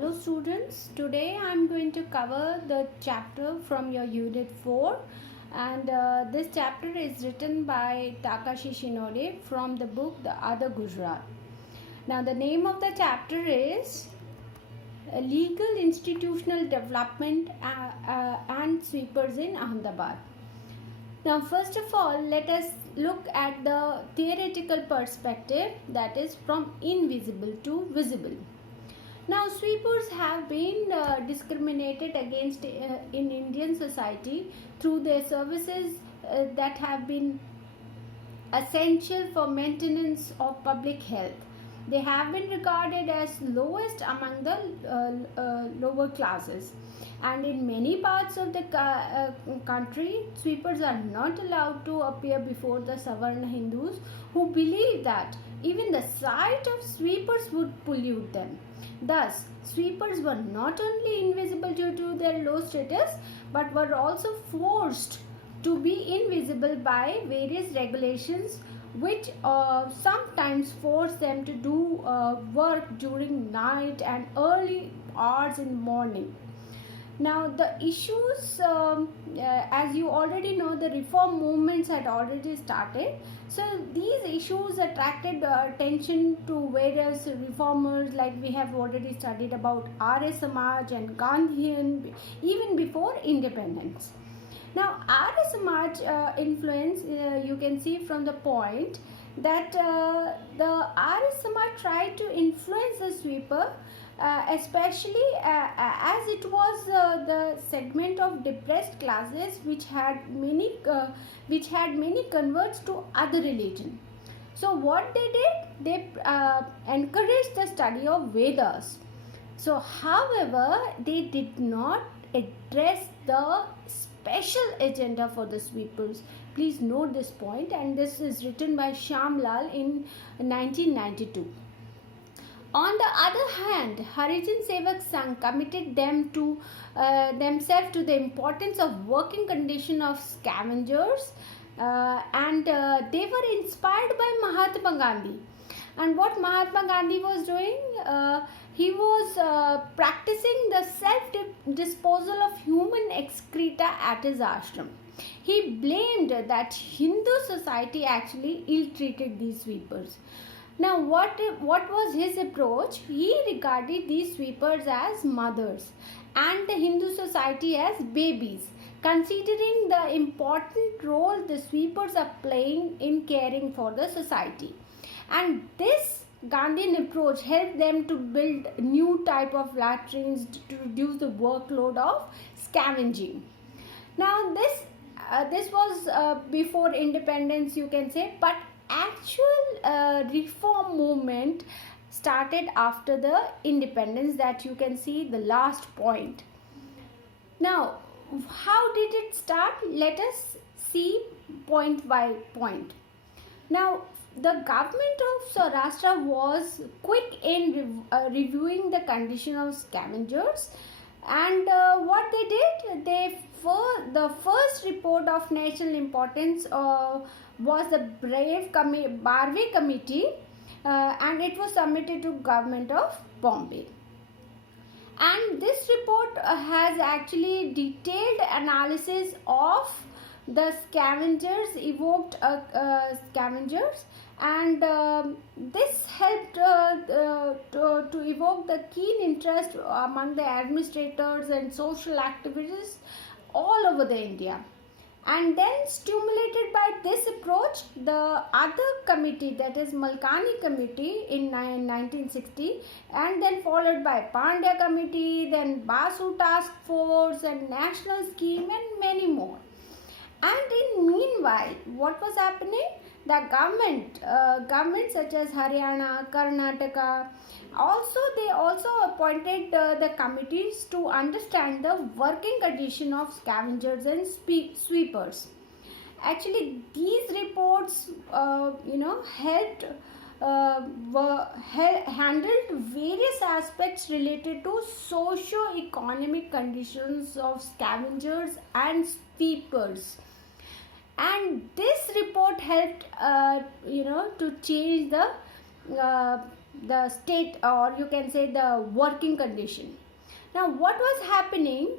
Hello students, today I am going to cover the chapter from your unit 4 and this chapter is written by Takashi Shinode from the book The Other Gujarat. Now the name of the chapter is Legal Institutional Development and Sweepers in Ahmedabad. Now first of all, let us look at the theoretical perspective, that is from invisible to visible. Now, sweepers have been discriminated against in Indian society through their services that have been essential for maintenance of public health. They have been regarded as lowest among the lower classes. And in many parts of the country, sweepers are not allowed to appear before the Savarna Hindus, who believe that even the sight of sweepers would pollute them. Thus, sweepers were not only invisible due to their low status, but were also forced to be invisible by various regulations which sometimes force them to do work during night and early hours in the morning. Now the issues, as you already know, the reform movements had already started. So these issues attracted attention to various reformers, like we have already studied about Arya Samaj and Gandhian even before independence. Now Arya Samaj influence, you can see from the point that the Arya Samaj tried to influence the sweeper, especially as it was the segment of depressed classes which had many converts to other religion. So what they did, they encouraged the study of Vedas. So however, they did not address the special agenda for the sweepers. Please note this point, and this is written by Shyamlal in 1992. On the other hand, Harijan Sevak Sangh committed themselves to the importance of working condition of scavengers, and they were inspired by Mahatma Gandhi. And what Mahatma Gandhi was doing, he was practicing the self-disposal of human excreta at his ashram. He blamed that Hindu society actually ill-treated these sweepers. Now, what was his approach? He regarded these sweepers as mothers and the Hindu society as babies, considering the important role the sweepers are playing in caring for the society. And this Gandhian approach helped them to build new type of latrines to reduce the workload of scavenging. Now, this was before independence, you can say, but actual reform movement started after the independence, that you can see the last point. Now, how did it start? Let us see point by point. Now, the government of Saurashtra was quick in reviewing the condition of scavengers, and what they did, the first report of national importance was the Barve Committee, and it was submitted to government of Bombay. And this report has actually detailed analysis of the scavengers, scavengers, and this helped to evoke the keen interest among the administrators and social activists all over the India. And then, stimulated by this approach, the other committee, that is Malkani Committee in 1960, and then followed by Pandya Committee, then Basu Task Force and National Scheme, and many more. And in meanwhile, what was happening? The government such as Haryana, Karnataka, they also appointed the committees to understand the working condition of scavengers and sweepers. Actually, these reports, helped handled various aspects related to socio-economic conditions of scavengers and sweepers. And this report helped to change the the state, or you can say the working condition. Now what was happening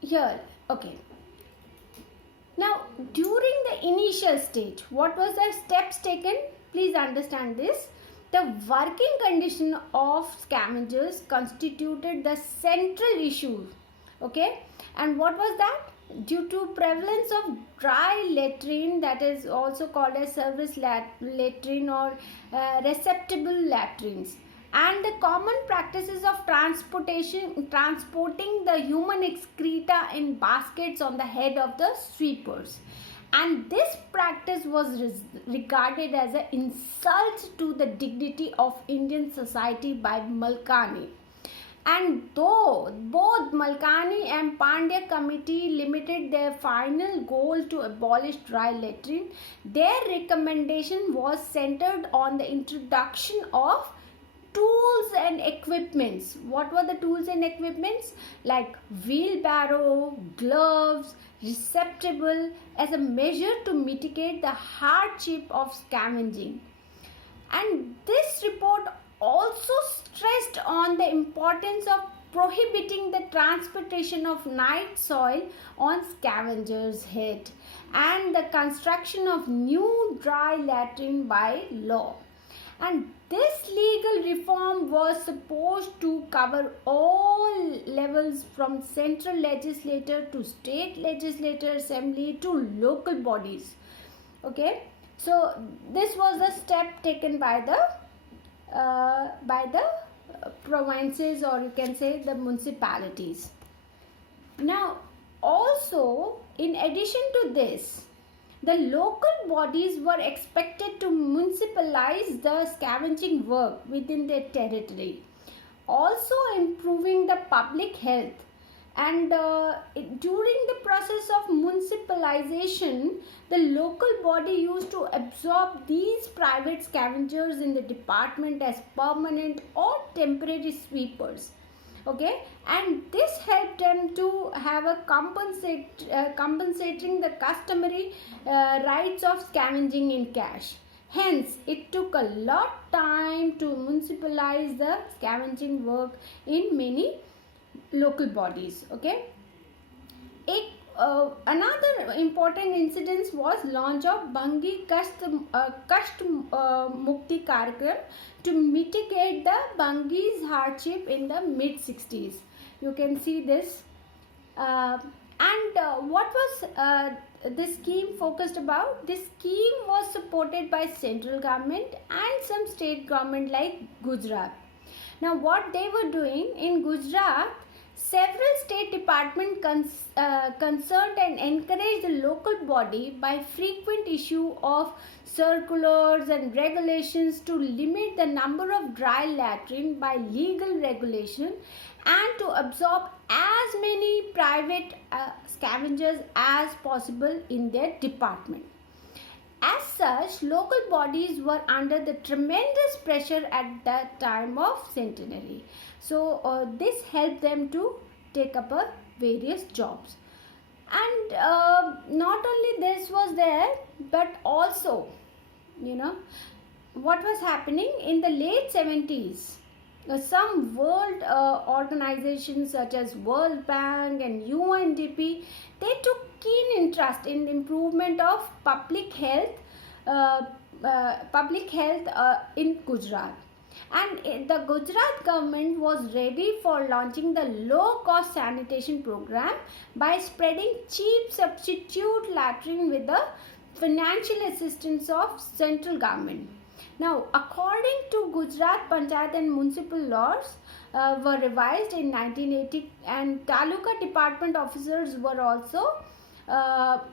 here? Okay, now during the initial stage, what was the steps taken? Please understand this. The working condition of scavengers constituted the central issue. Okay, and what was that? Due to prevalence of dry latrine, that is also called as service latrine or receptacle latrines, and the common practices of transporting the human excreta in baskets on the head of the sweepers, and this practice was regarded as an insult to the dignity of Indian society by Malkani. And though both Malkani and Pandya committee limited their final goal to abolish dry latrine, their recommendation was centered on the introduction of tools and equipments. What were the tools and equipments? Like wheelbarrow, gloves, receptacle, as a measure to mitigate the hardship of scavenging. And this report also stressed on the importance of prohibiting the transportation of night soil on scavengers' head and the construction of new dry latrine by law. And this legal reform was supposed to cover all levels from central legislature to state legislature assembly to local bodies. Okay, so this was the step taken by the provinces, or you can say the municipalities. Now also, in addition to this, the local bodies were expected to municipalize the scavenging work within their territory, also improving the public health. And during the process of municipalization, the local body used to absorb these private scavengers in the department as permanent or temporary sweepers. Okay, and this helped them to have a compensating the customary rights of scavenging in cash. Hence, it took a lot time to municipalize the scavenging work in many local bodies. Okay, another important incident was launch of Bhangi Kasht Mukti Karyakram to mitigate the Bhangis hardship in the mid 60s. You can see this. What was this scheme focused about? This scheme was supported by central government and some state government like Gujarat. Now what they were doing in Gujarat, several state departments concerned and encouraged the local body by frequent issue of circulars and regulations to limit the number of dry latrine by legal regulation and to absorb as many private scavengers as possible in their department. As such, local bodies were under the tremendous pressure at that time of centenary. So this helped them to take up various jobs. And not only this was there, but also, what was happening in the late 70s. Some world organizations such as World Bank and UNDP, they took keen interest in the improvement of public health in Gujarat. And the Gujarat government was ready for launching the low-cost sanitation program by spreading cheap substitute latrine with the financial assistance of central government. Now, according to Gujarat Panchayat and municipal laws were revised in 1980, and Taluka department officers were also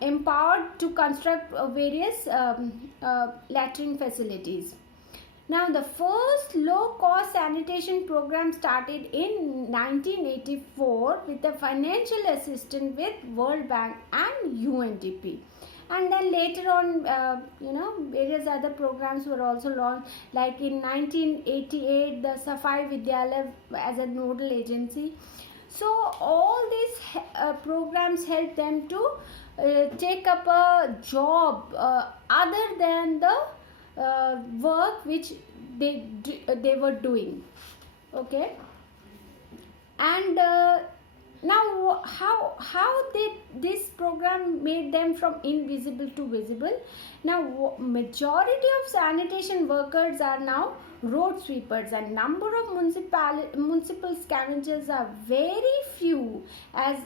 empowered to construct various latrine facilities. Now, the first low-cost sanitation program started in 1984 with the financial assistance with World Bank and UNDP. And then later on, various other programs were also launched. Like in 1988, the Safai Vidyalaya as a nodal agency. So all these programs helped them to take up a job other than the work which they were doing. Okay. And now how this program made them from invisible to visible. Now majority of sanitation workers are now road sweepers, and number of municipal scavengers are very few as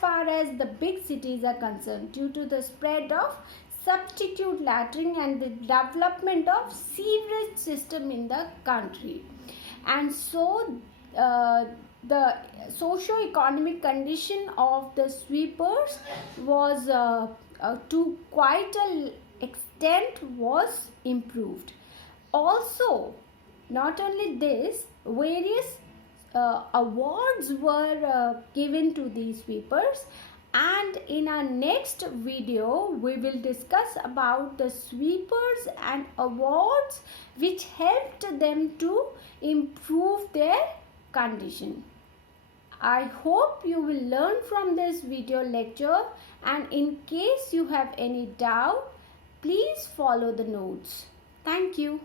far as the big cities are concerned, due to the spread of substitute latrine and the development of sewerage system in the country. And so the socio-economic condition of the sweepers was to quite an extent was improved. Also, not only this, various awards were given to these sweepers, and in our next video we will discuss about the sweepers and awards which helped them to improve their condition. I hope you will learn from this video lecture, and in case you have any doubt, please follow the notes. Thank you.